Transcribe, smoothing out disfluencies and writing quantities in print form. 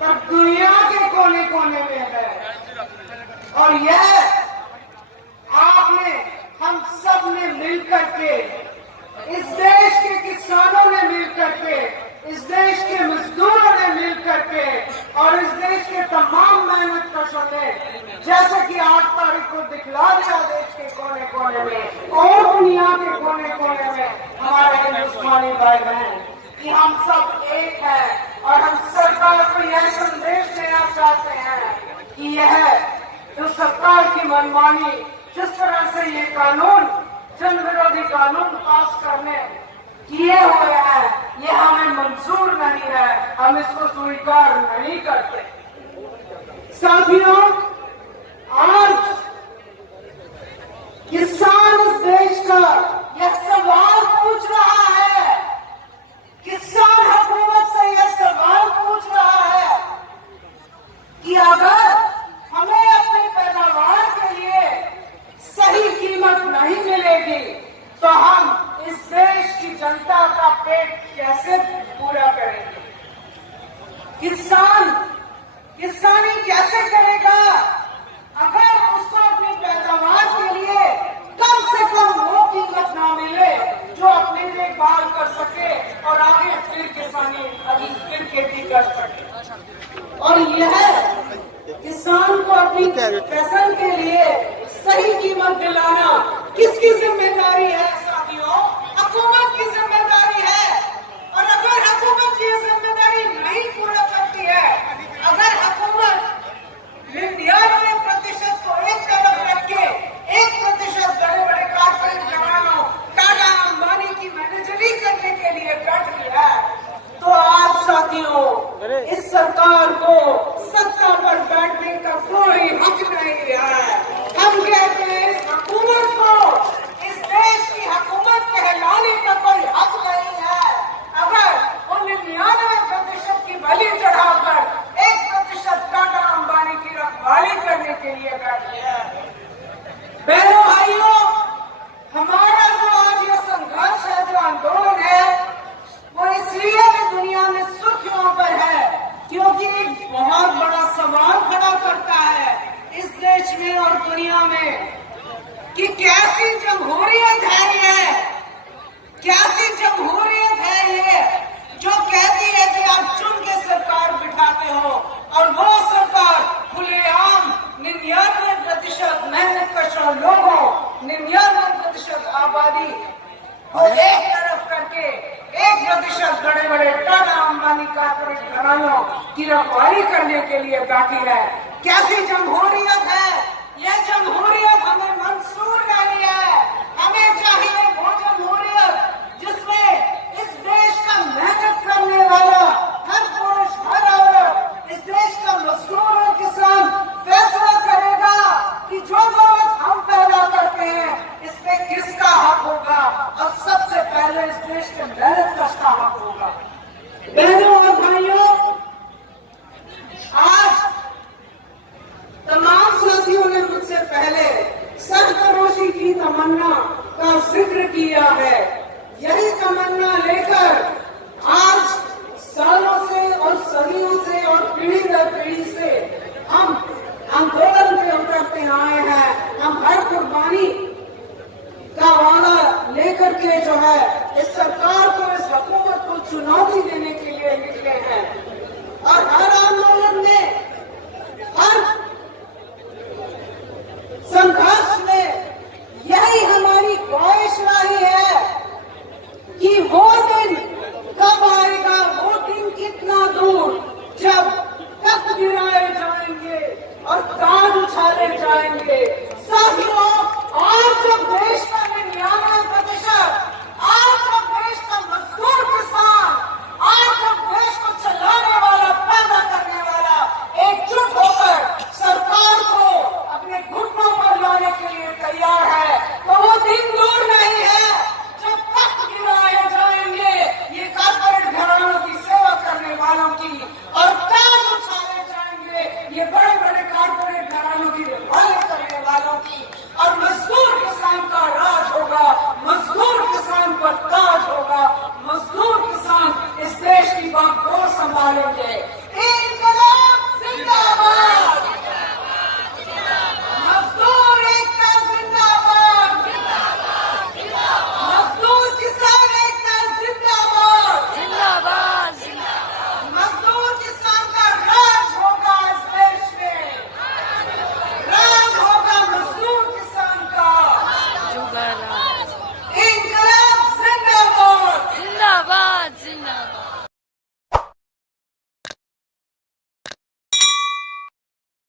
तब दुनिया के कोने कोने में है। और यह आपने, हम सब ने मिलकर के, इस देश के किसानों ने मिलकर के, इस देश के मजदूरों ने मिलकर के और इस देश के तमाम मेहनत कशों ने, जैसे कि 8 तारीख को दिखला दिया देश के कोने कोने में और दुनिया के कोने कोने में हमारे हिंदुस्तानी भाई बहन कि हम सब एक हैं और हम सरकार को यह संदेश देना चाहते हैं कि यह जो सरकार की मनमानी, जिस तरह से ये कानून, जन विरोधी कानून पास करने किए हुए हैं, ये हमें मंजूर नहीं है, हम इसको स्वीकार नहीं करते। साथियों, आज किसान इस देश का यह सवाल पूछ रहा है, किसान हुकूमत से यह सवाल पूछ रहा है कि अगर हमें अपनी पैदावार के लिए सही कीमत नहीं मिलेगी तो हम इस देश की जनता का पेट कैसे पूरा करेंगे? किसान किसानी कैसे करेगा अगर उसको अपनी पैदावार के लिए कम से कम वो कीमत ना मिले जो अपनी देखभाल कर सके और आगे फिर किसानी, आगे फिर खेती कर सके। और यह किसान को अपनी फसल के लिए सही कीमत दिलाना किसकी जिम्मेदारी है? साथियों, हुकूमत की जिम्मेदारी है। और अगर हुकूमत ये जिम्मेदारी नहीं पूरा करती है, अगर हुकूमत 99% को एक तरफ रख के 1% बड़े बड़े कारपोरेट घरानों, टाटा अंबानी की मैनेजरी करने के लिए बैठी है, तो आज साथियों इस सरकार को सत्ता पर बैठने का कोई हक नहीं है। हम कहते हैं इस हुकूमत को इस देश की हुकूमत कहलाने का कोई हक नहीं है अगर वो 99% की बलि चढ़ाकर 1% टाटा अंबानी की रखवाली करने के लिए बैठी है। बहनों भाइयों, हमारा जो आज ये संघर्ष है, जो आंदोलन है, वो इसलिए भी दुनिया में सुर्खियों पर है क्योंकि एक बहुत बड़ा सवाल खड़ा करता है इस देश में और दुनिया में कि कैसी जमहूरियत है ये, कैसी जमहूरियत है ये जो कहती है कि आप चुन के सरकार बिठाते हो और वो सरकार खुलेआम 99% मेहनत कशा लोगों, 99% आबादी को एक तरफ करके 1% बड़े बड़े टाटा अंबानी कारपोरेट घरानों की रखवाली करने के लिए बैठी है। कैसी जमहूरियत है? यह जमहूरियत हमें मंजूर नहीं है। हमें चाहिए